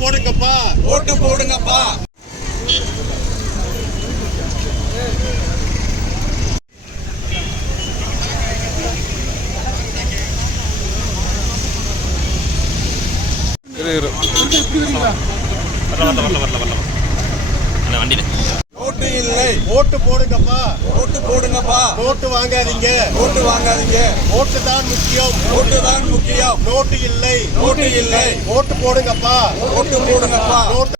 போடுங்கப்பா. ஓட்டு போடுங்கப்பா. வரல வரல வரல வரல வண்டியில். ஓட்டு இல்லை. ஓட்டு போடுங்கப்பா. ஓட்டு போடுங்கப்பா. ஓட்டு வாங்காதீங்க. ஓட்டு வாங்காதீங்க. ஓட்டு தான் முக்கியம். ஓட்டு தான் முக்கியம். நோட்டு இல்லை. ஓட்டு இல்லை. ஓட்டு போடுங்கப்பா. ஓட்டு போடுங்கப்பா. நோட்டு